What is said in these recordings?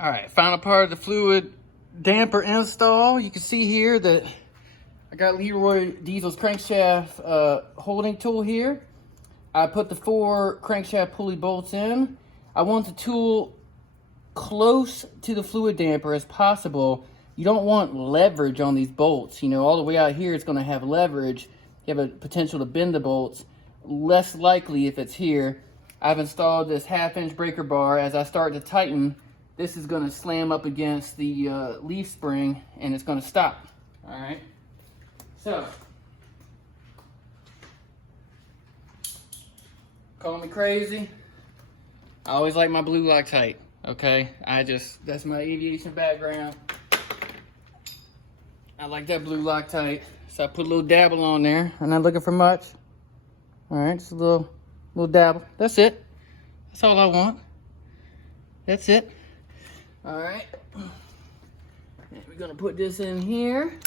All right, final part of the fluid damper install. You can see here that I got Leroy Diesel's crankshaft holding tool here. I put the 4 crankshaft pulley bolts in. I want the tool close to the fluid damper as possible. You don't want leverage on these bolts. You know, all the way out here it's going to have leverage. You have a potential to bend the bolts. Less likely if it's here. I've installed this 1/2-inch breaker bar. As I start to tighten, this is going to slam up against the leaf spring and it's going to stop. All right. So, call me crazy. I always like my blue Loctite. Okay, that's my aviation background. I like that blue Loctite. So I put a little dabble on there. I'm not looking for much. All right, just a little dabble. That's it. That's all I want. That's it. All right. And we're gonna put this in here.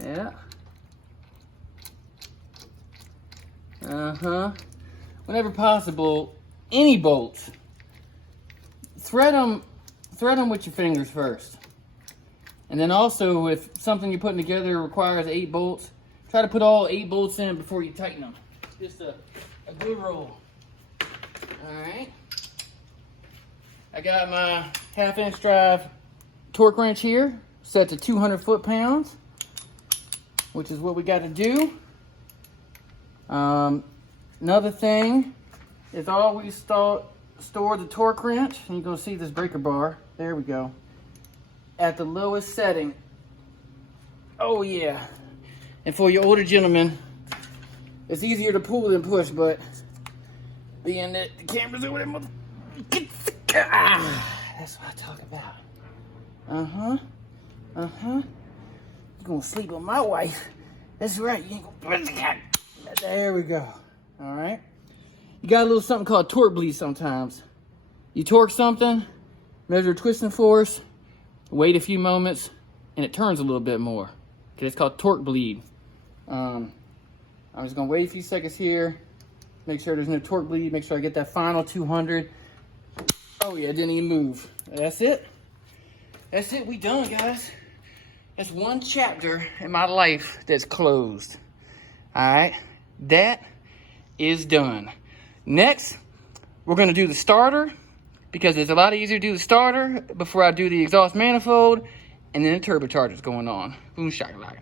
Yeah. Whenever possible, any bolts, thread them with your fingers first. And then also, if something you're putting together requires 8 bolts, try to put all 8 bolts in before you tighten them. Just a good rule. All right. I got my 1/2-inch drive torque wrench here, set to 200 foot-pounds, which is what we got to do. Another thing is always store the torque wrench, and you're going to see this breaker bar. There we go. At the lowest setting. Oh yeah. And for your older gentlemen, it's easier to pull than push, but being that the camera's over there, that's what I talk about. You're gonna sleep with my wife. That's right. You ain't gonna... There we go. All right. You got a little something called torque bleed sometimes. You torque something, measure twisting force, wait a few moments, and it turns a little bit more. Okay, it's called torque bleed. I'm just gonna wait a few seconds here, make sure there's no torque bleed, make sure I get that final 200. Oh yeah, it didn't even move. That's it. That's it, we done, guys. That's one chapter in my life that's closed. All right, that is done. Next, we're gonna do the starter, because it's a lot easier to do the starter before I do the exhaust manifold, and then the turbocharger's going on. Boom shakalaka.